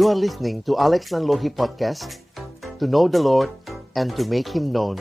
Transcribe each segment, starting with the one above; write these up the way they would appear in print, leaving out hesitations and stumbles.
You are listening to Alex Nanlohi Podcast, to know the Lord and to make Him known.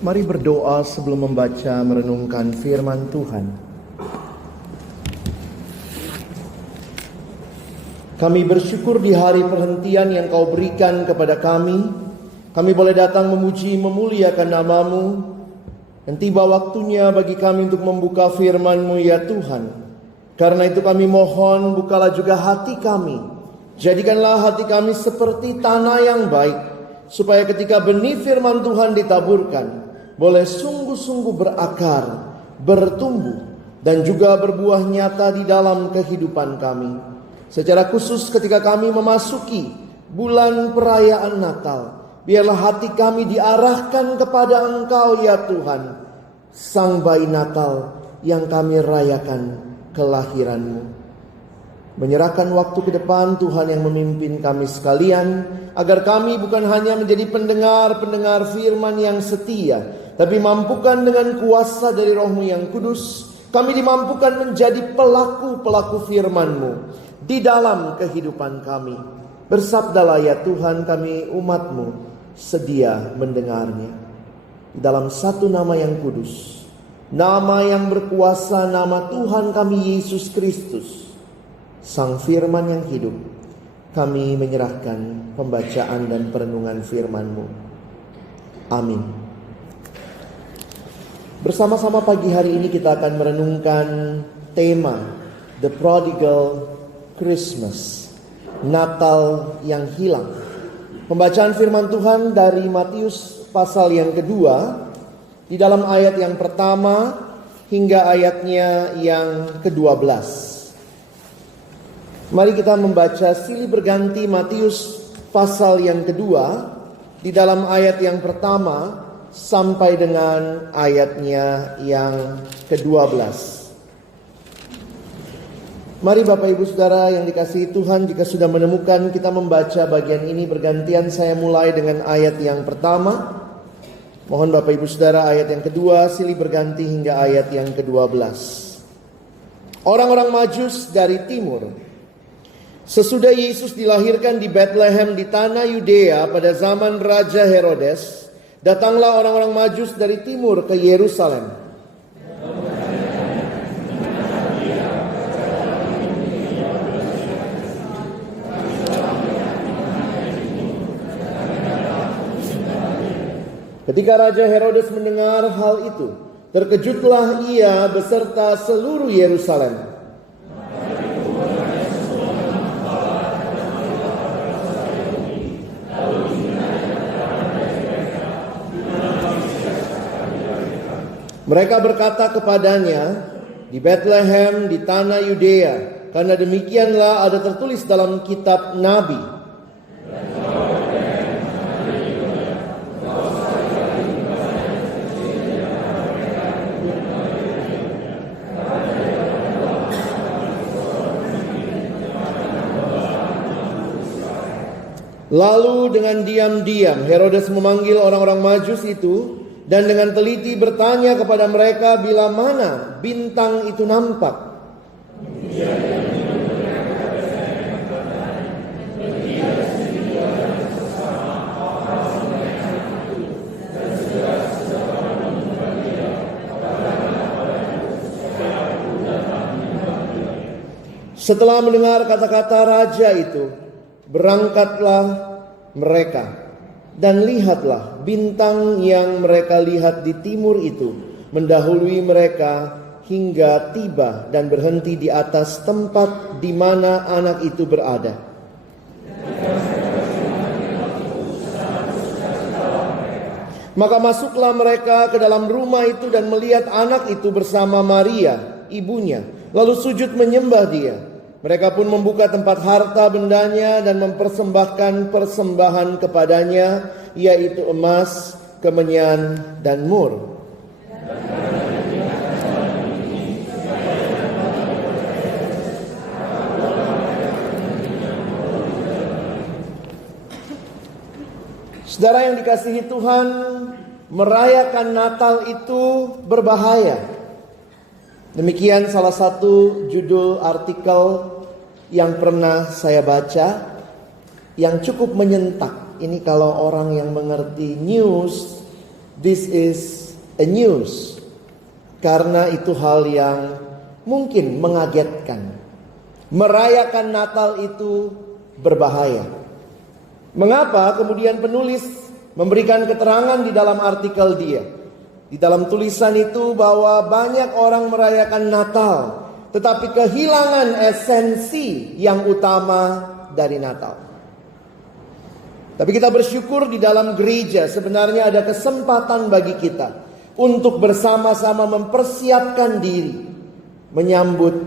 Mari berdoa sebelum membaca merenungkan firman Tuhan. Kami bersyukur di hari perhentian yang Kau berikan kepada kami. Kami boleh datang memuji memuliakan nama-Mu. Dan tiba waktunya bagi kami untuk membuka firman-Mu ya Tuhan. Karena itu kami mohon bukalah juga hati kami. Jadikanlah hati kami seperti tanah yang baik. Supaya ketika benih firman Tuhan ditaburkan, boleh sungguh-sungguh berakar, bertumbuh, dan juga berbuah nyata di dalam kehidupan kami. Secara khusus ketika kami memasuki bulan perayaan Natal, biarlah hati kami diarahkan kepada Engkau ya Tuhan, Sang Bayi Natal yang kami rayakan kelahiran-Mu. Menyerahkan waktu ke depan Tuhan yang memimpin kami sekalian, agar kami bukan hanya menjadi pendengar-pendengar firman yang setia, tapi mampukan dengan kuasa dari Roh-Mu yang kudus, kami dimampukan menjadi pelaku-pelaku firman-Mu di dalam kehidupan kami. Bersabdalah ya Tuhan, kami umat-Mu sedia mendengarnya. Di dalam satu nama yang kudus, nama yang berkuasa, nama Tuhan kami Yesus Kristus, Sang Firman yang hidup, kami menyerahkan pembacaan dan perenungan firman-Mu. Amin. Bersama-sama pagi hari ini kita akan merenungkan tema The Prodigal Christmas, Natal yang hilang. Pembacaan firman Tuhan dari Matius pasal yang kedua, di dalam ayat yang pertama hingga ayatnya yang ke-12. Mari kita membaca silih berganti Matius pasal yang kedua, di dalam ayat yang pertama sampai dengan ayatnya yang ke-12. Mari Bapak Ibu Saudara yang dikasihi Tuhan, jika sudah menemukan, kita membaca bagian ini bergantian. Saya mulai dengan ayat yang pertama. Mohon Bapak Ibu Saudara ayat yang kedua silih berganti hingga ayat yang ke-12. Orang-orang Majus dari timur. Sesudah Yesus dilahirkan di Bethlehem di tanah Yudea pada zaman Raja Herodes, datanglah orang-orang Majus dari timur ke Yerusalem. Ketika Raja Herodes mendengar hal itu, terkejutlah ia beserta seluruh Yerusalem. Mereka berkata kepadanya, di Bethlehem di tanah Yudea, karena demikianlah ada tertulis dalam kitab Nabi. Lalu dengan diam-diam Herodes memanggil orang-orang Majus itu dan dengan teliti bertanya kepada mereka bila mana bintang itu nampak. Setelah mendengar kata-kata raja itu, berangkatlah mereka, dan lihatlah bintang yang mereka lihat di timur itu mendahului mereka hingga tiba dan berhenti di atas tempat di mana anak itu berada. Maka masuklah mereka ke dalam rumah itu dan melihat anak itu bersama Maria, ibunya, lalu sujud menyembah dia. Mereka pun membuka tempat harta bendanya dan mempersembahkan persembahan kepadanya, yaitu emas, kemenyan, dan mur. Saudara yang dikasihi Tuhan, merayakan Natal itu berbahaya. Demikian salah satu judul artikel yang pernah saya baca, yang cukup menyentak. Ini kalau orang yang mengerti news, this is a news. Karena itu hal yang mungkin mengagetkan. Merayakan Natal itu berbahaya. Mengapa kemudian penulis memberikan keterangan di dalam artikel dia? Di dalam tulisan itu bahwa banyak orang merayakan Natal, tetapi kehilangan esensi yang utama dari Natal. Tapi kita bersyukur di dalam gereja sebenarnya ada kesempatan bagi kita untuk bersama-sama mempersiapkan diri menyambut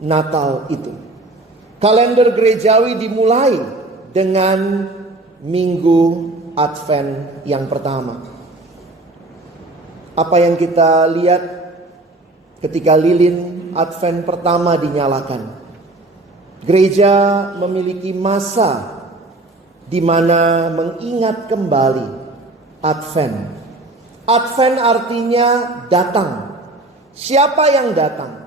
Natal itu. Kalender gerejawi dimulai dengan Minggu Advent yang pertama. Apa yang kita lihat ketika lilin Advent pertama dinyalakan? Gereja memiliki masa di mana mengingat kembali Advent. Advent artinya datang. Siapa yang datang?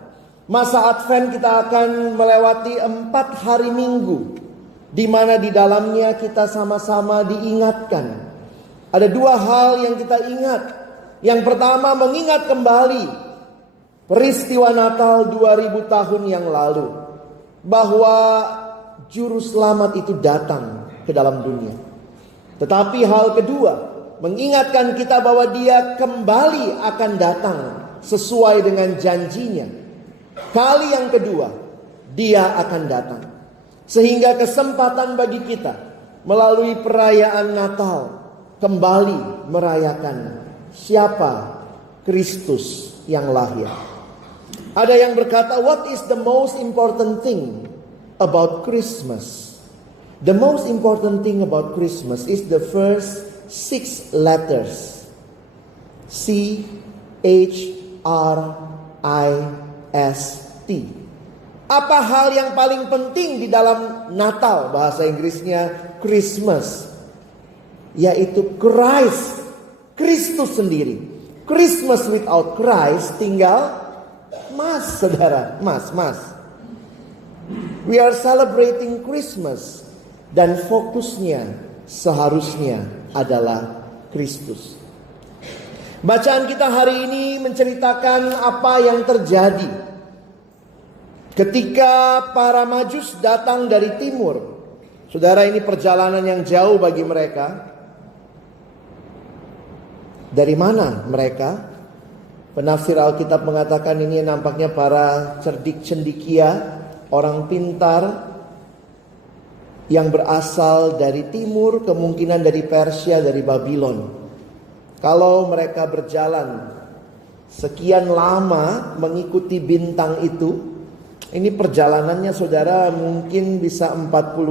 Masa Advent kita akan melewati 4 hari Minggu, di mana di dalamnya kita sama-sama diingatkan. Ada 2 hal yang kita ingat. Yang pertama, mengingat kembali peristiwa Natal 2000 tahun yang lalu, bahwa juru selamat itu datang ke dalam dunia. Tetapi hal kedua, mengingatkan kita bahwa dia kembali akan datang sesuai dengan janjinya. Kali yang kedua, dia akan datang. Sehingga kesempatan bagi kita melalui perayaan Natal kembali merayakan siapa Kristus yang lahir. Ada yang berkata, what is the most important thing about Christmas? The most important thing about Christmas is the first 6 letters. CHRIST. Apa hal yang paling penting di dalam Natal, bahasa Inggrisnya Christmas? Yaitu Christ, Kristus sendiri. Christmas without Christ tinggal Mas, saudara, Mas. We are celebrating Christmas dan fokusnya seharusnya adalah Kristus. Bacaan kita hari ini menceritakan apa yang terjadi ketika para Majus datang dari timur. Saudara, ini perjalanan yang jauh bagi mereka. Dari mana mereka? Penafsir Alkitab mengatakan ini nampaknya para cerdik cendikia, orang pintar yang berasal dari timur, kemungkinan dari Persia, dari Babylon. Kalau mereka berjalan sekian lama mengikuti bintang itu, ini perjalanannya saudara mungkin bisa 40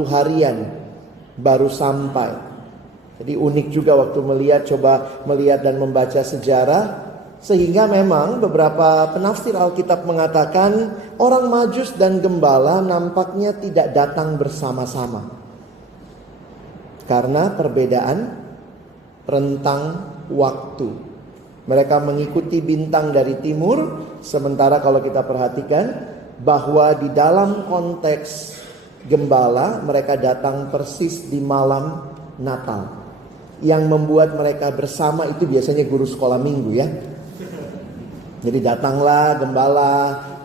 harian baru sampai. Jadi unik juga waktu coba melihat dan membaca sejarah. Sehingga memang beberapa penafsir Alkitab mengatakan orang Majus dan gembala nampaknya tidak datang bersama-sama. Karena perbedaan rentang waktu. Mereka mengikuti bintang dari timur, sementara kalau kita perhatikan bahwa di dalam konteks gembala mereka datang persis di malam Natal. Yang membuat mereka bersama itu biasanya guru sekolah minggu ya. Jadi datanglah gembala,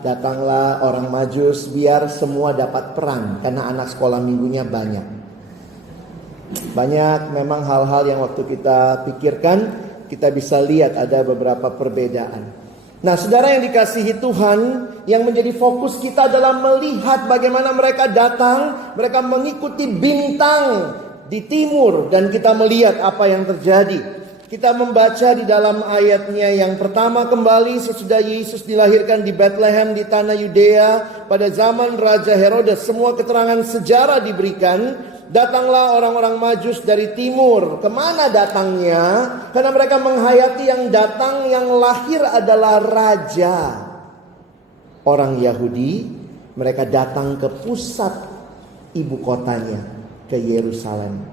datanglah orang Majus biar semua dapat peran karena anak sekolah minggunya banyak. Banyak memang hal-hal yang waktu kita pikirkan, kita bisa lihat ada beberapa perbedaan. Nah, saudara yang dikasihi Tuhan, yang menjadi fokus kita adalah melihat bagaimana mereka datang, mereka mengikuti bintang di timur dan kita melihat apa yang terjadi. Kita membaca di dalam ayatnya yang pertama kembali sesudah Yesus dilahirkan di Bethlehem di tanah Yudea pada zaman Raja Herodes. Semua keterangan sejarah diberikan. Datanglah orang-orang Majus dari timur. Kemana datangnya? Karena mereka menghayati yang datang, yang lahir adalah Raja. Orang Yahudi, mereka datang ke pusat ibu kotanya, ke Yerusalem.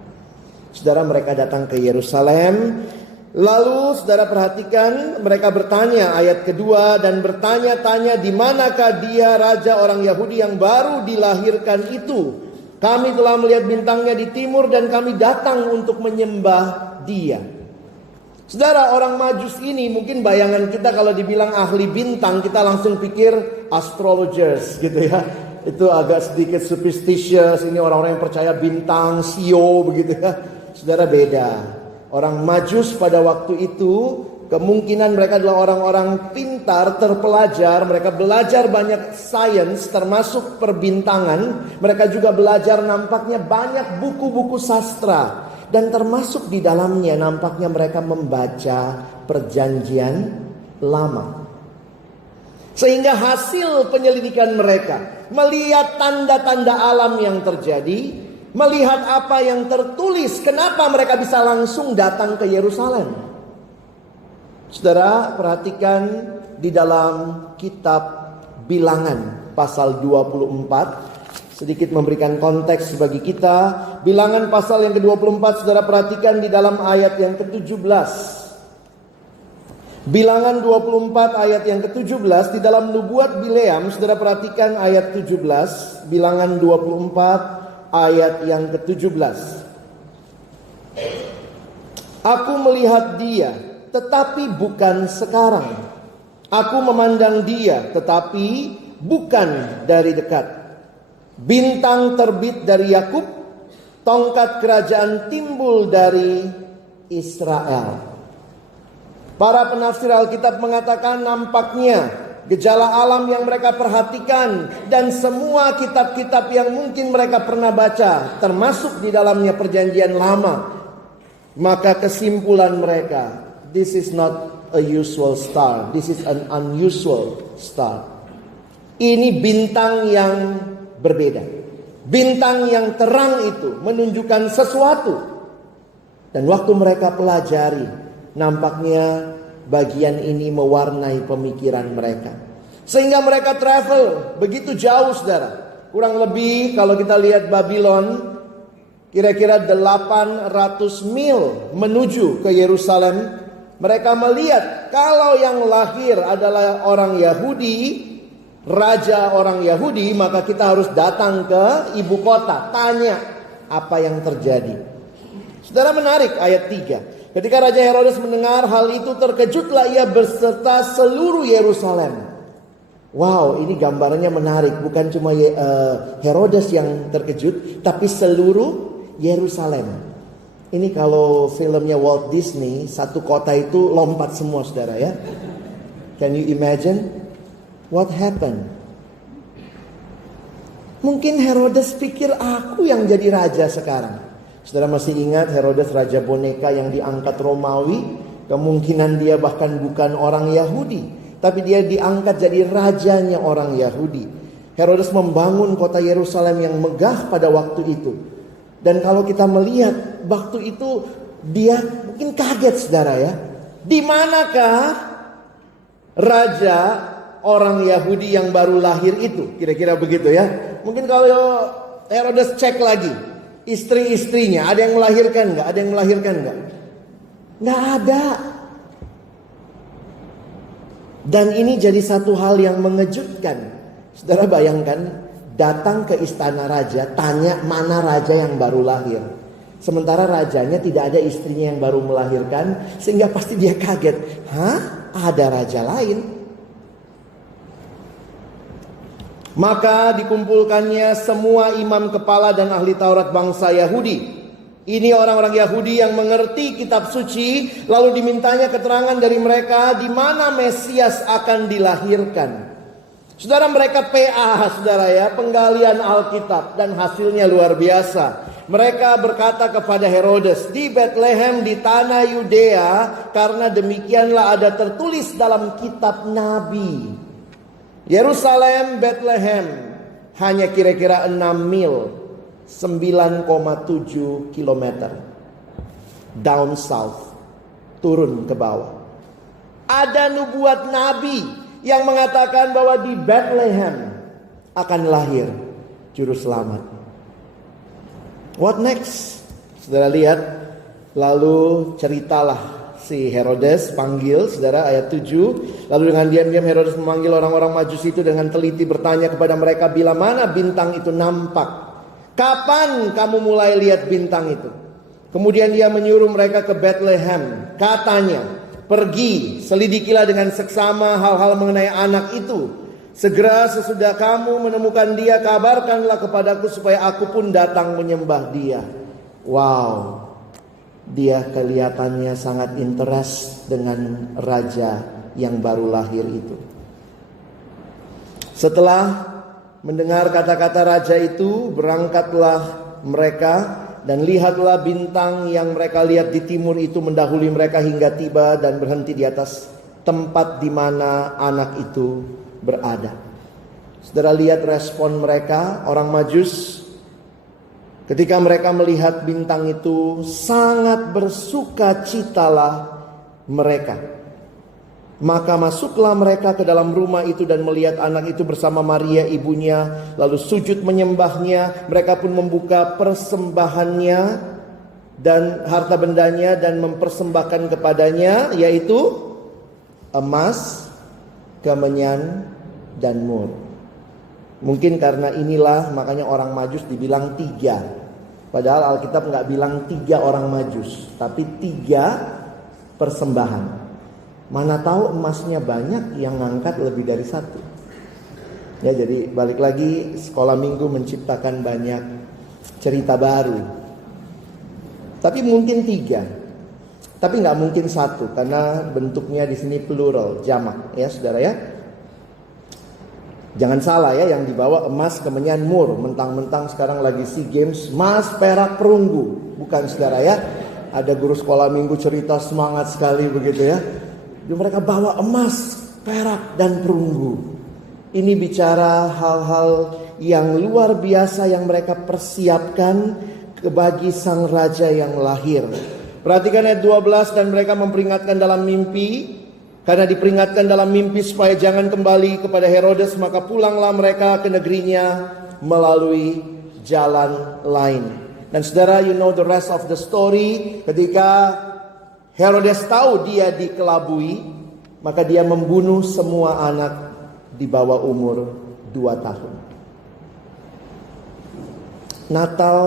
Saudara, mereka datang ke Yerusalem. Lalu saudara perhatikan mereka bertanya ayat kedua dan bertanya-tanya di manakah dia raja orang Yahudi yang baru dilahirkan itu. Kami telah melihat bintangnya di timur dan kami datang untuk menyembah dia. Saudara, orang Majus ini mungkin bayangan kita kalau dibilang ahli bintang kita langsung pikir astrologers gitu ya. Itu agak sedikit superstitious, ini orang-orang yang percaya bintang, sio begitu ya. Saudara, beda. Orang Majus pada waktu itu kemungkinan mereka adalah orang-orang pintar, terpelajar. Mereka belajar banyak sains termasuk perbintangan. Mereka juga belajar nampaknya banyak buku-buku sastra. Dan termasuk di dalamnya nampaknya mereka membaca perjanjian lama. Sehingga hasil penyelidikan mereka melihat tanda-tanda alam yang terjadi, melihat apa yang tertulis, kenapa mereka bisa langsung datang ke Yerusalem. Saudara, perhatikan di dalam kitab Bilangan pasal 24. Sedikit memberikan konteks bagi kita. Bilangan pasal yang ke-24, saudara perhatikan di dalam ayat yang ke-17. Bilangan 24 ayat yang ke-17 di dalam nubuat Bileam, saudara perhatikan ayat 17. Bilangan 24 ayat yang ke-17. Aku melihat dia, tetapi bukan sekarang. Aku memandang dia, tetapi bukan dari dekat. Bintang terbit dari Yakub, tongkat kerajaan timbul dari Israel. Para penafsir Alkitab mengatakan nampaknya gejala alam yang mereka perhatikan, dan semua kitab-kitab yang mungkin mereka pernah baca, termasuk di dalamnya Perjanjian Lama, maka kesimpulan mereka, this is not a usual star, this is an unusual star. Ini bintang yang berbeda. Bintang yang terang itu menunjukkan sesuatu. Dan waktu mereka pelajari, nampaknya bagian ini mewarnai pemikiran mereka. Sehingga mereka travel begitu jauh, saudara. Kurang lebih kalau kita lihat Babylon, kira-kira 800 mil menuju ke Yerusalem. Mereka melihat kalau yang lahir adalah orang Yahudi, raja orang Yahudi, maka kita harus datang ke ibu kota, tanya apa yang terjadi. Saudara, menarik ayat 3. Ketika Raja Herodes mendengar hal itu, terkejutlah ia beserta seluruh Yerusalem. Wow, ini gambarannya menarik. Bukan cuma Herodes yang terkejut, tapi seluruh Yerusalem. Ini kalau filmnya Walt Disney, satu kota itu lompat semua, saudara ya. Can you imagine? What happened? Mungkin Herodes pikir aku yang jadi raja sekarang. Saudara masih ingat Herodes raja boneka yang diangkat Romawi? Kemungkinan dia bahkan bukan orang Yahudi, tapi dia diangkat jadi rajanya orang Yahudi. Herodes membangun kota Yerusalem yang megah pada waktu itu. Dan kalau kita melihat waktu itu, dia mungkin kaget, saudara ya. Di manakah raja orang Yahudi yang baru lahir itu? Kira-kira begitu ya. Mungkin kalau Herodes cek lagi istri-istrinya, ada yang melahirkan nggak? Ada yang melahirkan nggak? Nggak ada. Dan ini jadi satu hal yang mengejutkan. Saudara bayangkan, datang ke istana raja, tanya mana raja yang baru lahir. Sementara rajanya tidak ada istrinya yang baru melahirkan, sehingga pasti dia kaget. Hah? Ada raja lain? Maka dikumpulkannya semua imam kepala dan ahli Taurat bangsa Yahudi. Ini orang-orang Yahudi yang mengerti kitab suci, lalu dimintanya keterangan dari mereka di mana Mesias akan dilahirkan. Saudara, mereka PA, saudara ya, penggalian Alkitab, dan hasilnya luar biasa. Mereka berkata kepada Herodes, di Bethlehem di tanah Yudea, karena demikianlah ada tertulis dalam kitab Nabi. Yerusalem, Bethlehem hanya kira-kira 6 mil, 9,7 kilometer down south, turun ke bawah. Ada nubuat Nabi yang mengatakan bahwa di Bethlehem akan lahir juru selamat. What next? Saudara lihat, lalu ceritalah si Herodes panggil, saudara, ayat 7. Lalu dengan diam-diam Herodes memanggil orang-orang Majusi itu dengan teliti, bertanya kepada mereka bila mana bintang itu nampak. Kapan kamu mulai lihat bintang itu? Kemudian dia menyuruh mereka ke Bethlehem. Katanya, pergi, selidikilah dengan seksama hal-hal mengenai anak itu. Segera sesudah kamu menemukan dia, kabarkanlah kepadaku supaya aku pun datang menyembah dia. Wow. Dia kelihatannya sangat interest dengan raja yang baru lahir itu. Setelah mendengar kata-kata raja itu, berangkatlah mereka dan lihatlah bintang yang mereka lihat di timur itu mendahului mereka hingga tiba dan berhenti di atas tempat di mana anak itu berada. Saudara lihat respon mereka, orang Majus. Ketika mereka melihat bintang itu, sangat bersukacitalah mereka. Maka masuklah mereka ke dalam rumah itu dan melihat anak itu bersama Maria ibunya, lalu sujud menyembahnya. Mereka pun membuka persembahannya dan harta bendanya dan mempersembahkan kepadanya, yaitu emas, kemenyan, dan mur. Mungkin karena inilah makanya orang Majus dibilang 3. Padahal Alkitab nggak bilang 3 orang Majus, tapi 3 persembahan. Mana tahu emasnya banyak, yang ngangkat lebih dari 1. Ya, jadi balik lagi, sekolah minggu menciptakan banyak cerita baru. Tapi mungkin 3. Tapi nggak mungkin 1, karena bentuknya di sini plural, jamak, ya saudara ya. Jangan salah ya, yang dibawa emas kemenyan mur. Mentang-mentang sekarang lagi SEA Games, emas, perak, perunggu. Bukan saudara ya. Ada guru sekolah minggu cerita semangat sekali begitu ya. Mereka bawa emas, perak, dan perunggu. Ini bicara hal-hal yang luar biasa yang mereka persiapkan bagi sang raja yang lahir. Perhatikan ayat 12, dan mereka memperingatkan dalam mimpi. Karena diperingatkan dalam mimpi supaya jangan kembali kepada Herodes, maka pulanglah mereka ke negerinya melalui jalan lain. Dan saudara, you know the rest of the story. Ketika Herodes tahu dia dikelabui, maka dia membunuh semua anak di bawah umur 2 tahun. Natal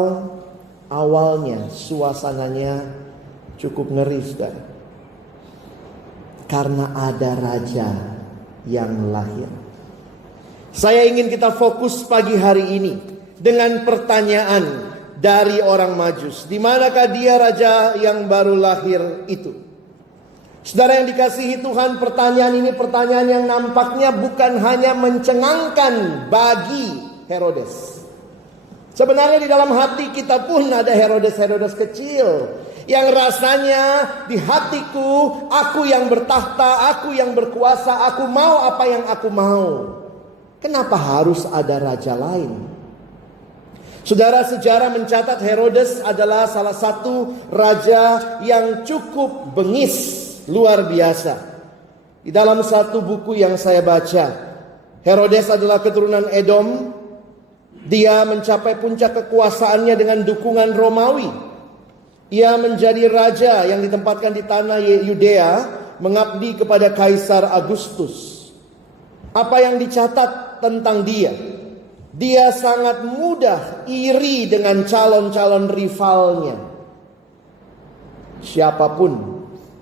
awalnya suasananya cukup ngeri, saudara. Karena ada raja yang lahir. Saya ingin kita fokus pagi hari ini dengan pertanyaan dari orang Majus. Di manakah dia raja yang baru lahir itu? Saudara yang dikasihi Tuhan, pertanyaan ini pertanyaan yang nampaknya bukan hanya mencengangkan bagi Herodes. Sebenarnya di dalam hati kita pun ada Herodes-Herodes kecil yang rasanya di hatiku, aku yang bertahta, aku yang berkuasa, aku mau apa yang aku mau. Kenapa harus ada raja lain? Saudara, sejarah mencatat Herodes adalah salah satu raja yang cukup bengis, luar biasa. Di dalam satu buku yang saya baca, Herodes adalah keturunan Edom. Dia mencapai puncak kekuasaannya dengan dukungan Romawi. Ia menjadi raja yang ditempatkan di tanah Yudea, mengabdi kepada Kaisar Agustus. Apa yang dicatat tentang dia? Dia sangat mudah iri dengan calon-calon rivalnya. Siapapun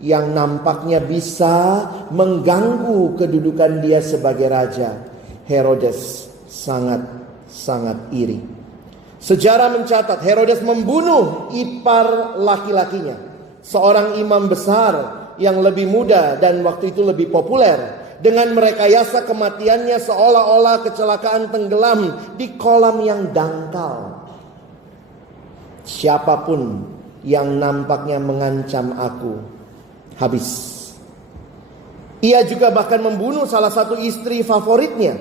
yang nampaknya bisa mengganggu kedudukan dia sebagai raja, Herodes sangat iri. Sejarah mencatat Herodes membunuh ipar laki-lakinya, seorang imam besar yang lebih muda dan waktu itu lebih populer, dengan merekayasa kematiannya seolah-olah kecelakaan tenggelam di kolam yang dangkal. Siapapun yang nampaknya mengancam aku, habis. Ia juga bahkan membunuh salah satu istri favoritnya,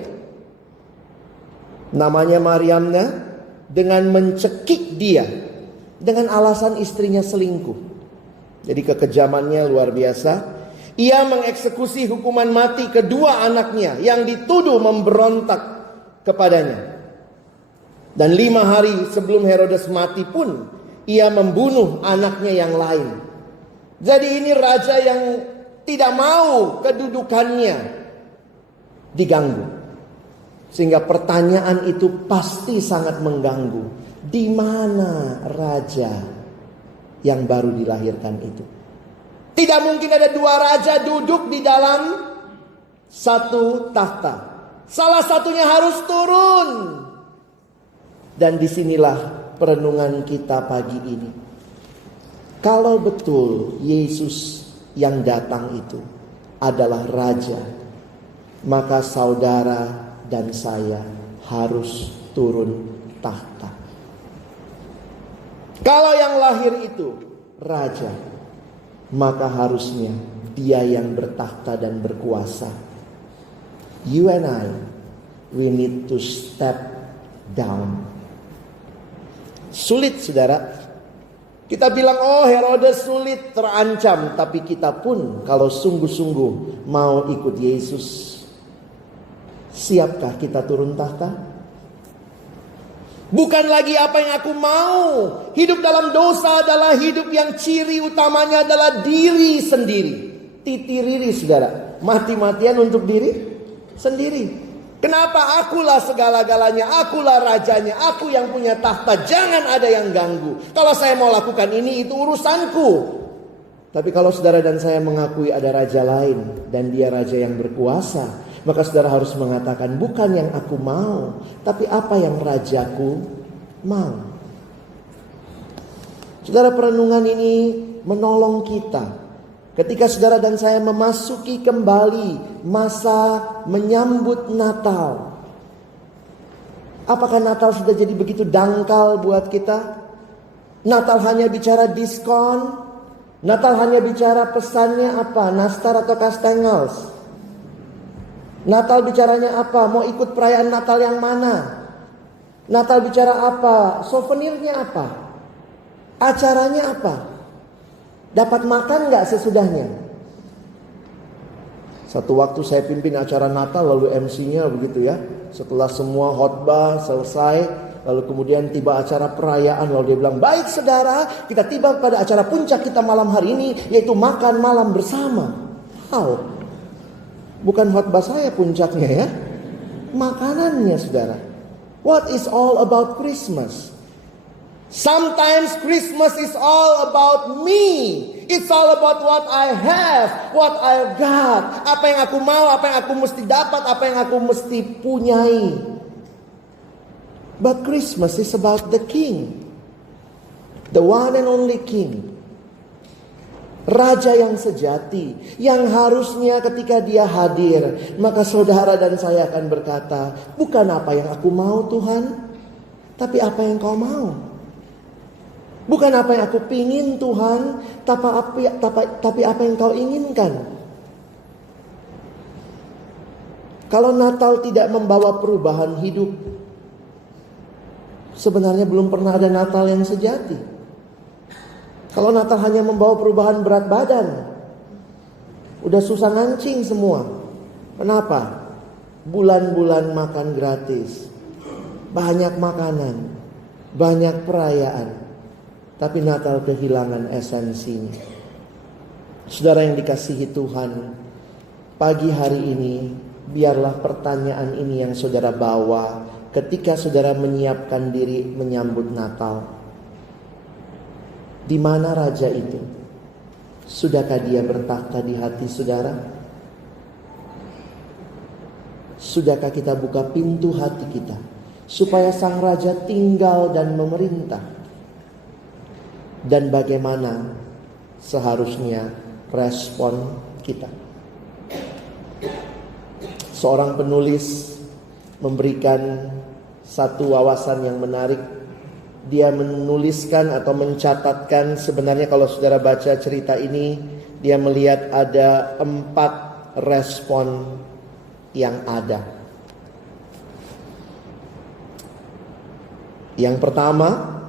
namanya Mariamna, dengan mencekik dia dengan alasan istrinya selingkuh. Jadi kekejamannya luar biasa. Ia mengeksekusi hukuman mati kedua anaknya yang dituduh memberontak kepadanya. Dan 5 hari sebelum Herodes mati pun ia membunuh anaknya yang lain. Jadi ini raja yang tidak mau kedudukannya diganggu. Sehingga pertanyaan itu pasti sangat mengganggu. Di mana raja yang baru dilahirkan itu? Tidak mungkin ada 2 raja duduk di dalam satu tahta. Salah satunya harus turun. Dan disinilah perenungan kita pagi ini. Kalau betul Yesus yang datang itu adalah raja, maka saudara dan saya harus turun tahta. Kalau yang lahir itu raja, maka harusnya dia yang bertahta dan berkuasa. You and I, we need to step down. Sulit, saudara. Kita bilang, oh Herodes sulit, terancam. Tapi kita pun kalau sungguh-sungguh mau ikut Yesus, siapkah kita turun tahta? Bukan lagi apa yang aku mau. Hidup dalam dosa adalah hidup yang ciri utamanya adalah diri sendiri. Titiriri, saudara. Mati-matian untuk diri sendiri. Kenapa? Akulah segala-galanya, akulah rajanya, aku yang punya tahta. Jangan ada yang ganggu. Kalau saya mau lakukan ini, itu urusanku. Tapi kalau saudara dan saya mengakui ada raja lain dan dia raja yang berkuasa, maka saudara harus mengatakan, bukan yang aku mau, tapi apa yang rajaku mau. Saudara, perenungan ini menolong kita. Ketika saudara dan saya memasuki kembali masa menyambut Natal. Apakah Natal sudah jadi begitu dangkal buat kita? Natal hanya bicara diskon? Natal hanya bicara pesannya apa? Nastar atau kastengels? Natal bicaranya apa? Mau ikut perayaan Natal yang mana? Natal bicara apa? Souvenirnya apa? Acaranya apa? Dapat makan gak sesudahnya? Satu waktu saya pimpin acara Natal, lalu MC-nya begitu ya. Setelah semua khotbah selesai, lalu kemudian tiba acara perayaan, lalu dia bilang, baik saudara, kita tiba pada acara puncak kita malam hari ini, yaitu makan malam bersama. Wow, bukan khotbah saya puncaknya ya, makanannya saudara. What is all about Christmas? Sometimes Christmas is all about me. It's all about what I have, what I got. Apa yang aku mau, apa yang aku mesti dapat, apa yang aku mesti punyai. But Christmas is about the King. The one and only King. Raja yang sejati, yang harusnya ketika dia hadir, maka saudara dan saya akan berkata, bukan apa yang aku mau Tuhan, tapi apa yang kau mau. Bukan apa yang aku pingin Tuhan, tapi apa yang kau inginkan. Kalau Natal tidak membawa perubahan hidup, sebenarnya belum pernah ada Natal yang sejati. Kalau Natal hanya membawa perubahan berat badan, udah susah ngancing semua. Kenapa? Bulan-bulan makan gratis, banyak makanan, banyak perayaan, tapi Natal kehilangan esensinya. Saudara yang dikasihi Tuhan, pagi hari ini biarlah pertanyaan ini yang saudara bawa ketika saudara menyiapkan diri menyambut Natal. Di mana raja itu? Sudahkah dia bertakhta di hati saudara? Sudahkah kita buka pintu hati kita supaya sang raja tinggal dan memerintah? Dan bagaimana seharusnya respon kita? Seorang penulis memberikan satu wawasan yang menarik. Dia menuliskan atau mencatatkan, sebenarnya kalau saudara baca cerita ini, dia melihat ada 4 respon yang ada. Yang pertama,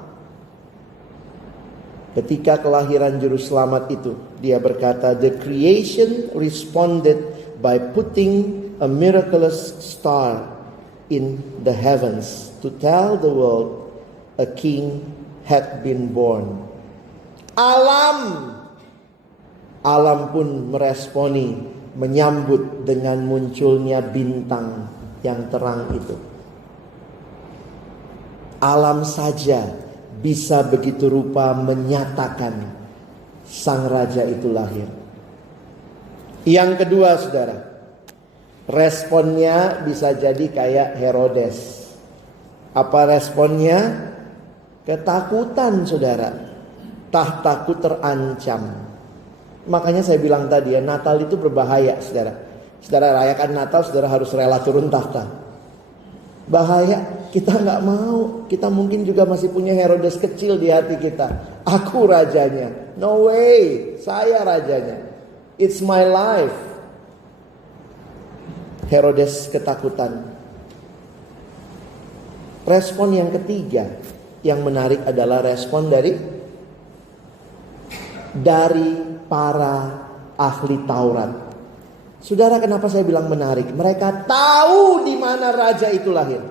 ketika kelahiran juru selamat itu, dia berkata, the creation responded by putting a miraculous star in the heavens to tell the world a king had been born. Alam pun meresponi, menyambut dengan munculnya bintang yang terang itu. Alam saja bisa begitu rupa menyatakan sang raja itu lahir. Yang kedua saudara, responnya bisa jadi kayak Herodes. Apa responnya? Ketakutan saudara. Tahtaku terancam. Makanya saya bilang tadi ya, Natal itu berbahaya saudara. Saudara rayakan Natal, saudara harus rela turun tahta. Bahaya, kita gak mau. Kita mungkin juga masih punya Herodes kecil di hati kita. Aku rajanya. No way, saya rajanya. It's my life. Herodes ketakutan. Respon yang ketiga yang menarik adalah respon dari para ahli Taurat. Saudara, kenapa saya bilang menarik? Mereka tahu di mana raja itu lahir.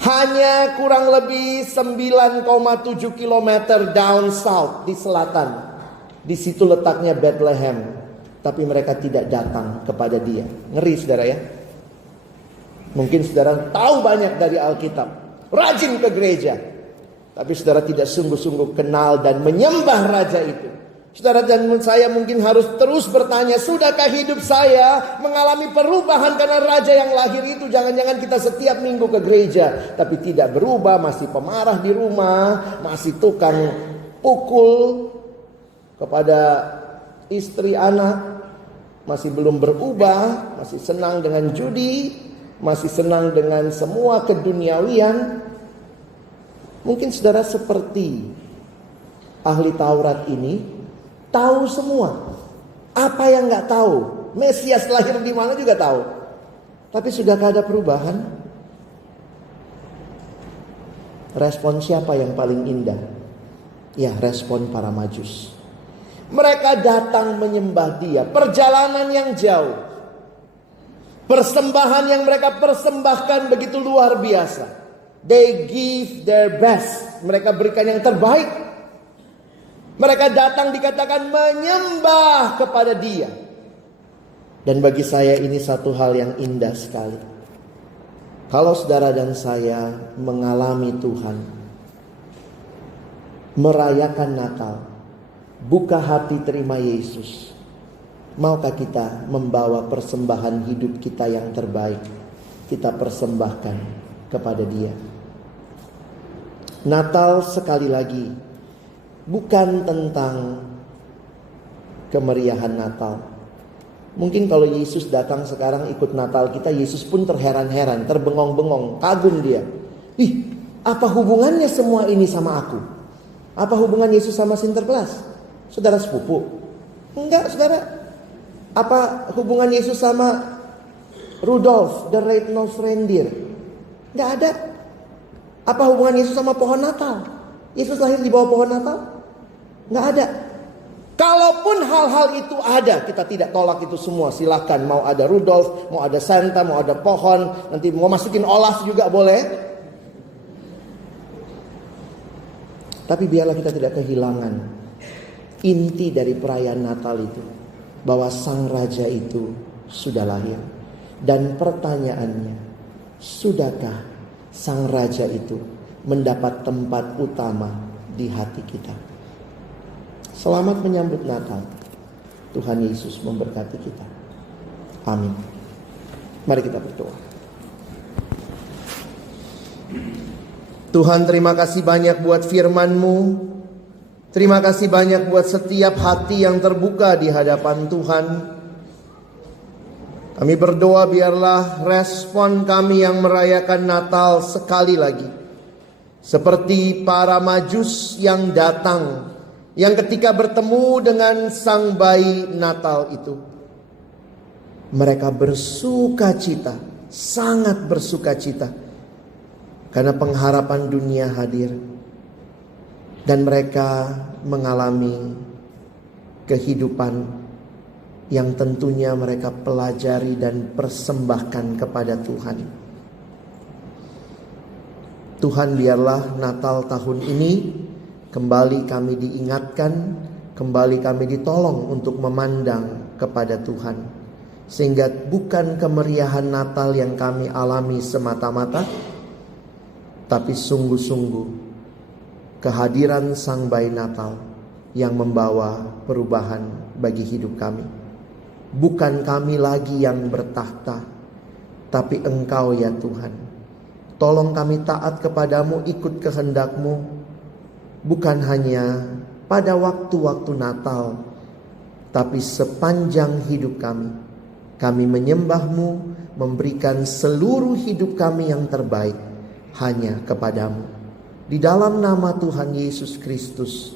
Hanya kurang lebih 9,7 km down south di selatan. Di situ letaknya Bethlehem. Tapi mereka tidak datang kepada dia. Ngeri saudara ya. Mungkin saudara tahu banyak dari Alkitab. Rajin ke gereja. Tapi saudara tidak sungguh-sungguh kenal dan menyembah raja itu. Saudara dan saya mungkin harus terus bertanya, sudahkah hidup saya mengalami perubahan karena raja yang lahir itu? Jangan-jangan kita setiap minggu ke gereja tapi tidak berubah, masih pemarah di rumah, masih tukang pukul kepada istri anak, masih belum berubah, masih senang dengan judi, masih senang dengan semua keduniawian. Mungkin saudara seperti ahli Taurat ini, tahu semua. Apa yang gak tahu? Mesias lahir di mana juga tahu. Tapi sudahkah ada perubahan? Respon siapa yang paling indah? Ya, respon para Majus. Mereka datang menyembah Dia. Perjalanan yang jauh. Persembahan yang mereka persembahkan begitu luar biasa. They give their best. Mereka berikan yang terbaik. Mereka datang dikatakan menyembah kepada Dia. Dan bagi saya ini satu hal yang indah sekali. Kalau saudara dan saya mengalami Tuhan, merayakan Natal, buka hati terima Yesus, maukah kita membawa persembahan hidup kita yang terbaik, kita persembahkan kepada Dia. Natal sekali lagi bukan tentang kemeriahan Natal. Mungkin kalau Yesus datang sekarang ikut Natal kita, Yesus pun terheran-heran, terbengong-bengong, kagum dia. Ih, apa hubungannya semua ini sama aku? Apa hubungan Yesus sama Sinterklas? Saudara sepupu? Enggak, saudara. Apa hubungan Yesus sama Rudolf, the Red-Nosed Reindeer? Enggak ada. Apa hubungan Yesus sama pohon Natal? Yesus lahir di bawah pohon Natal? Enggak ada. Kalaupun hal-hal itu ada, kita tidak tolak itu semua. Silakan, mau ada Rudolf, mau ada Santa, mau ada pohon, nanti mau masukin Olaf juga boleh. Tapi biarlah kita tidak kehilangan inti dari perayaan Natal itu, bahwa Sang Raja itu sudah lahir. Dan pertanyaannya, sudahkah Sang Raja itu mendapat tempat utama di hati kita? Selamat menyambut Natal. Tuhan Yesus memberkati kita. Amin. Mari kita berdoa. Tuhan, terima kasih banyak buat firman-Mu. Terima kasih banyak buat setiap hati yang terbuka di hadapan Tuhan. Kami berdoa biarlah respon kami yang merayakan Natal sekali lagi seperti para Majus yang datang, yang ketika bertemu dengan sang bayi Natal itu, mereka bersuka cita, sangat bersuka cita, karena pengharapan dunia hadir. Dan mereka mengalami kehidupan yang tentunya mereka pelajari dan persembahkan kepada Tuhan. Tuhan, biarlah Natal tahun ini kembali kami diingatkan, kembali kami ditolong untuk memandang kepada Tuhan. Sehingga bukan kemeriahan Natal yang kami alami semata-mata, tapi sungguh-sungguh kehadiran Sang Bayi Natal yang membawa perubahan bagi hidup kami. Bukan kami lagi yang bertahta, tapi Engkau ya Tuhan. Tolong kami taat kepadamu, ikut kehendak-Mu. Bukan hanya pada waktu-waktu Natal, tapi sepanjang hidup kami. Kami menyembah-Mu, memberikan seluruh hidup kami yang terbaik hanya kepadamu. Di dalam nama Tuhan Yesus Kristus,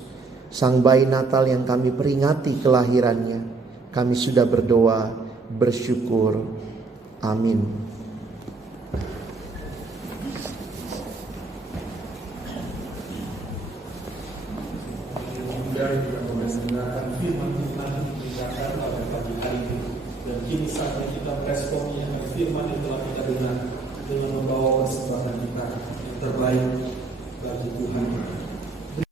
Sang Bayi Natal yang kami peringati kelahirannya, kami sudah berdoa, bersyukur. Amin. Dari juga mendengarkan firman Tuhan dikatakan pada pagi hari ini, dan kini saatnya kita meresponnya. Firman yang telah kita dengar dengan membawa persembahan kita yang terbaik bagi Tuhan.